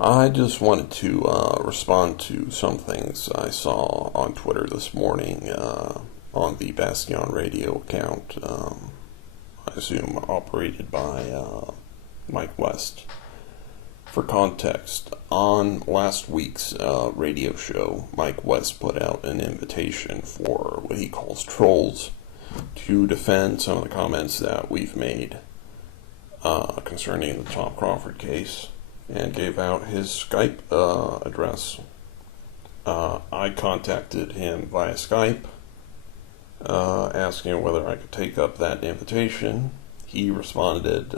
I just wanted to respond to some things I saw on Twitter this morning on the Bastion radio account, I assume operated by Mike West. For context, on last week's radio show, Mike West put out an invitation for what he calls trolls to defend some of the comments that we've made concerning the Tom Crawford case, and gave out his Skype address. I contacted him via Skype, asking whether I could take up that invitation. He responded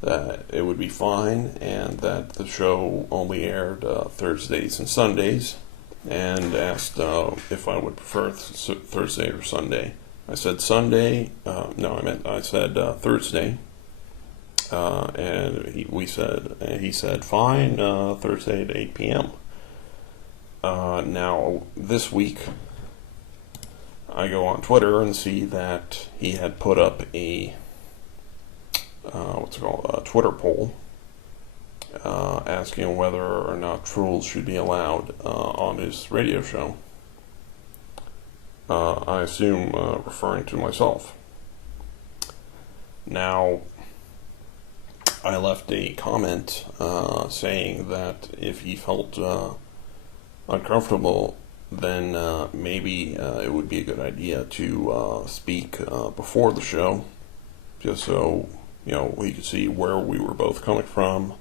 that it would be fine, and that the show only aired Thursdays and Sundays, and asked if I would prefer Thursday or Sunday. I said Sunday. I said Thursday. And he said fine, Thursday at 8 p.m. Now this week I go on Twitter and see that he had put up a Twitter poll asking whether or not trolls should be allowed on his radio show. I assume referring to myself. Now, I left a comment saying that if he felt uncomfortable, then maybe it would be a good idea to speak before the show, just so we could see where we were both coming from,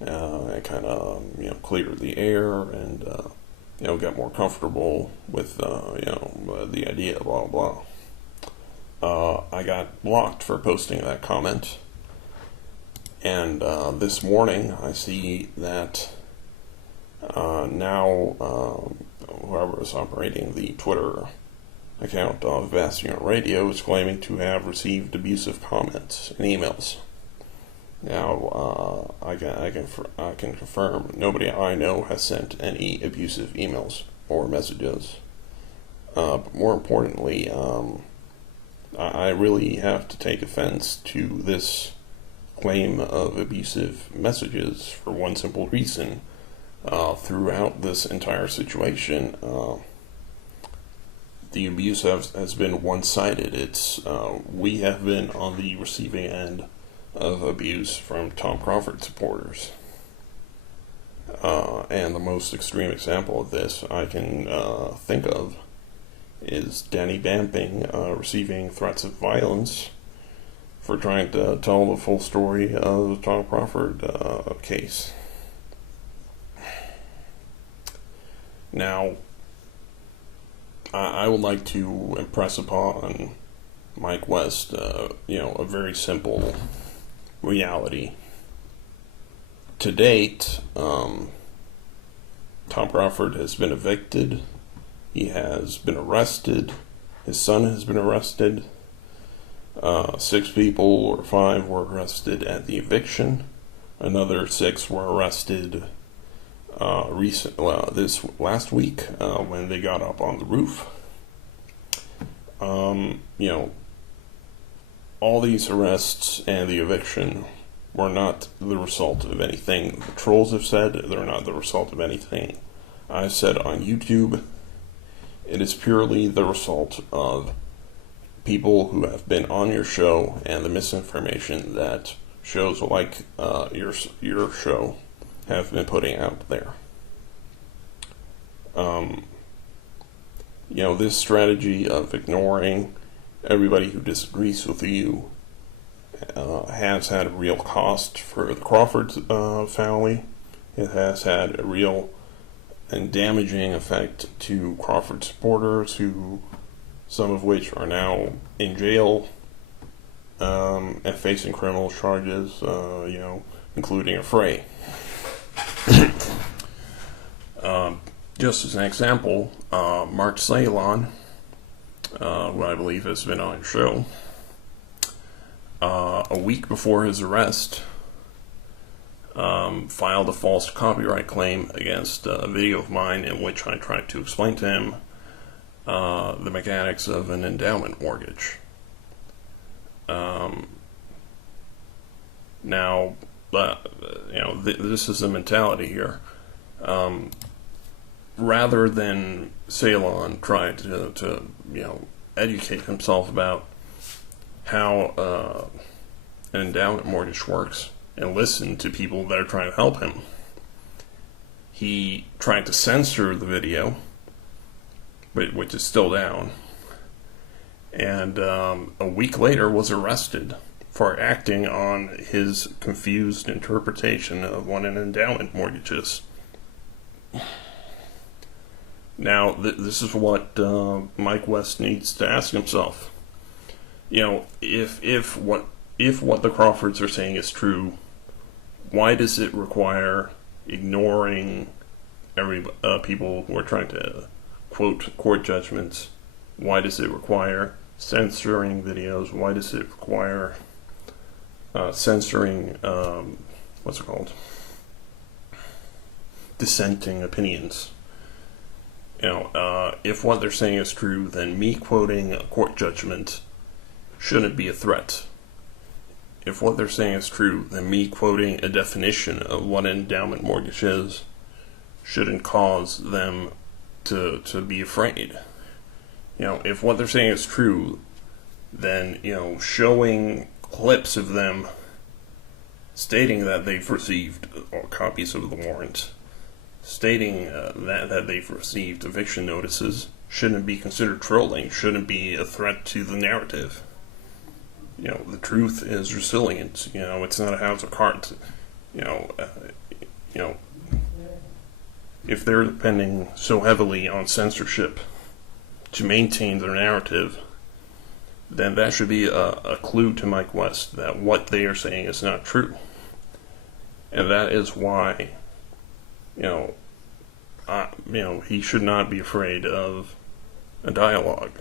and kind of clear the air and get more comfortable with the idea. Blah blah. I got blocked for posting that comment. And this morning, I see that now whoever is operating the Twitter account of Bastion Radio is claiming to have received abusive comments and emails. Now, I can confirm nobody I know has sent any abusive emails or messages. But more importantly, I really have to take offense to this claim of abusive messages for one simple reason. Throughout this entire situation, the abuse has been one-sided. We have been on the receiving end of abuse from Tom Crawford supporters. And the most extreme example of this I can think of is Danny Bamping receiving threats of violence for trying to tell the full story of the Tom Crawford case. Now, I would like to impress upon Mike West, a very simple reality. To date, Tom Crawford has been evicted. He has been arrested. His son has been arrested. 6 people or 5 were arrested at the eviction. Another 6 were arrested this last week when they got up on the roof. All these arrests and the eviction were not the result of anything the trolls have said. They're not the result of anything I've said on YouTube. It is purely the result of people who have been on your show and the misinformation that shows like your show have been putting out there. This strategy of ignoring everybody who disagrees with you has had a real cost for the Crawford family. It has had a real and damaging effect to Crawford supporters, some of which are now in jail and facing criminal charges, including a fray. Just as an example, Mark Ceylon, who I believe has been on your show, a week before his arrest, filed a false copyright claim against a video of mine in which I tried to explain to him the mechanics of an endowment mortgage. Now, this is the mentality here. Rather than Ceylon try to educate himself about how an endowment mortgage works and listen to people that are trying to help him, he tried to censor the video, which is still down, and a week later was arrested for acting on his confused interpretation of what an endowment mortgage is. Now, this is what Mike West needs to ask himself. If what the Crawfords are saying is true, why does it require ignoring people who are trying to quote court judgments? Why does it require censoring videos? Why does it require censoring dissenting opinions? If what they're saying is true, then me quoting a court judgment shouldn't be a threat. If what they're saying is true, then me quoting a definition of what an endowment mortgage is shouldn't cause them to be afraid. If what they're saying is true, then, showing clips of them stating that they've received copies of the warrant, stating that they've received eviction notices, shouldn't be considered trolling, shouldn't be a threat to the narrative. The truth is resilient. It's not a house of cards. If they're depending so heavily on censorship to maintain their narrative, then that should be a clue to Mike West that what they are saying is not true. And that is why, he should not be afraid of a dialogue.